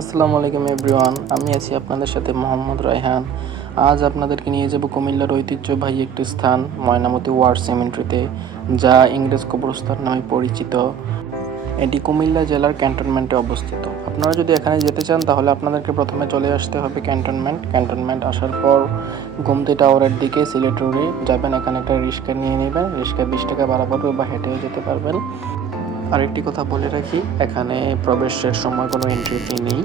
আসসালামু আলাইকুম এভরিওয়ান, আমি আছি আপনাদের সাথে মোহাম্মদ রায়হান। আজ আপনাদেরকে নিয়ে যাব কুমিল্লার ঐতিহ্যবাহী একটি স্থান ময়নামতি ওয়ার সিমেন্ট্রিতে, যা ইংরেজ কবরস্থান নামে পরিচিত। এটি কুমিল্লা জেলার ক্যান্টনমেন্টে অবস্থিত। আপনারা যদি এখানে যেতে চান তাহলে আপনাদেরকে প্রথমে চলে আসতে হবে ক্যান্টনমেন্ট আসার পর গোমতী টাওয়ারের দিকে সিলেট রোডে যাবেন। এখানে একটা রিক্সা নিয়ে নেবেন, রিক্সায় 20 টাকা ভাড়া পড়বে বা হেঁটেও যেতে পারবেন। আরেকটি কথা বলে রাখি, এখানে প্রবেশের সময় কোনো এন্ট্রি ফি নেই।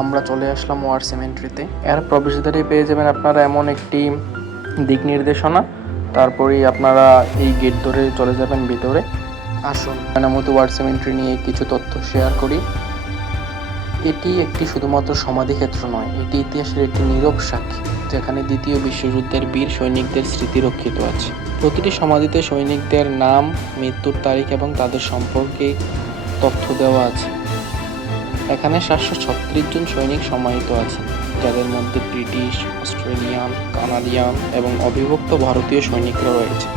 আমরা চলে আসলাম ওয়ার সিমেন্ট্রিতে। এর প্রবেশদ্বারে পেয়ে যাবেন আপনারা এমন একটি দিক নির্দেশনা, তারপরেই আপনারা এই গেট ধরে চলে যাবেন ভিতরে। আসুন ময়নামতি ওয়ার সিমেন্ট্রি নিয়ে কিছু তথ্য শেয়ার করি। এটি একটি শুধুমাত্র সমাধিক্ষেত্র নয়, এটি ইতিহাসের একটি নীরব সাক্ষী, যেখানে দ্বিতীয় বিশ্বযুদ্ধের বীর সৈনিকদের স্মৃতি রক্ষিত আছে। প্রতিটি সমাধিতে সৈনিকদের নাম, মৃত্যুর তারিখ এবং তাদের সম্পর্কে তথ্য দেওয়া আছে। এখানে 736 জন সৈনিক সমাহিত আছেন, যাদের মধ্যে ব্রিটিশ, অস্ট্রেলিয়ান, কানাডিয়ান এবং অবিভক্ত ভারতীয় সৈনিকরা রয়েছে।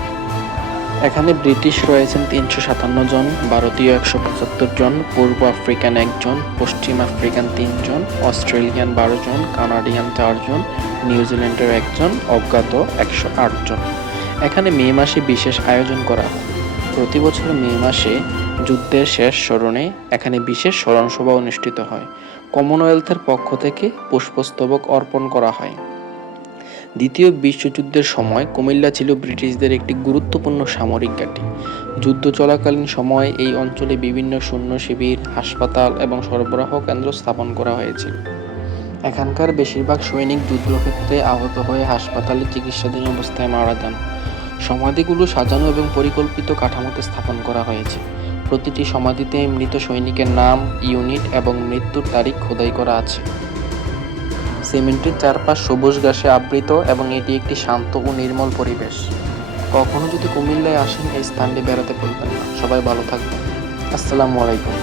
এখানে ব্রিটিশ রয়েছেন 357 জন, ভারতীয় 175 জন, পূর্ব আফ্রিকান 1 জন, পশ্চিম আফ্রিকান 3 জন, অস্ট্রেলিয়ান 12 জন, কানাডিয়ান 4 জন, নিউজিল্যান্ডের 1 জন, অজ্ঞাত 108 জন। এখানে মে মাসে বিশেষ আয়োজন করা হয়। প্রতি বছর মে মাসে যুদ্ধের শেষ স্মরণে এখানে বিশেষ স্মরণসভা অনুষ্ঠিত হয়। কমনওয়েলথের পক্ষ থেকে পুষ্পস্তবক অর্পণ করা হয়। দ্বিতীয় বিশ্বযুদ্ধের সময় কুমিল্লা ছিল ব্রিটিশদের একটি গুরুত্বপূর্ণ সামরিক ঘাঁটি। যুদ্ধ চলাকালীন সময়ে এই অঞ্চলে বিভিন্ন সৈন্য শিবির, হাসপাতাল এবং সরবরাহ কেন্দ্র স্থাপন করা হয়েছিল। এখানকার বেশিরভাগ সৈনিক যুদ্ধক্ষেত্রে আহত হয়ে হাসপাতালে চিকিৎসাধীন অবস্থায় মারা যান। সমাধিগুলো সাজানো এবং পরিকল্পিত কাঠামোতে স্থাপন করা হয়েছে। প্রতিটি সমাধিতে মৃত সৈনিকের নাম, ইউনিট এবং মৃত্যুর তারিখ খোদাই করা আছে। সিমেন্ট্রির চারপাশ সবুজ ঘাসে আবৃত এবং এটি একটি শান্ত ও নির্মল পরিবেশ। কখনো যদি কুমিল্লায় আসেন, এই স্থানটি বেড়াতে ভুলবেন না। সবাই ভালো থাকবেন। আসসালামু আলাইকুম।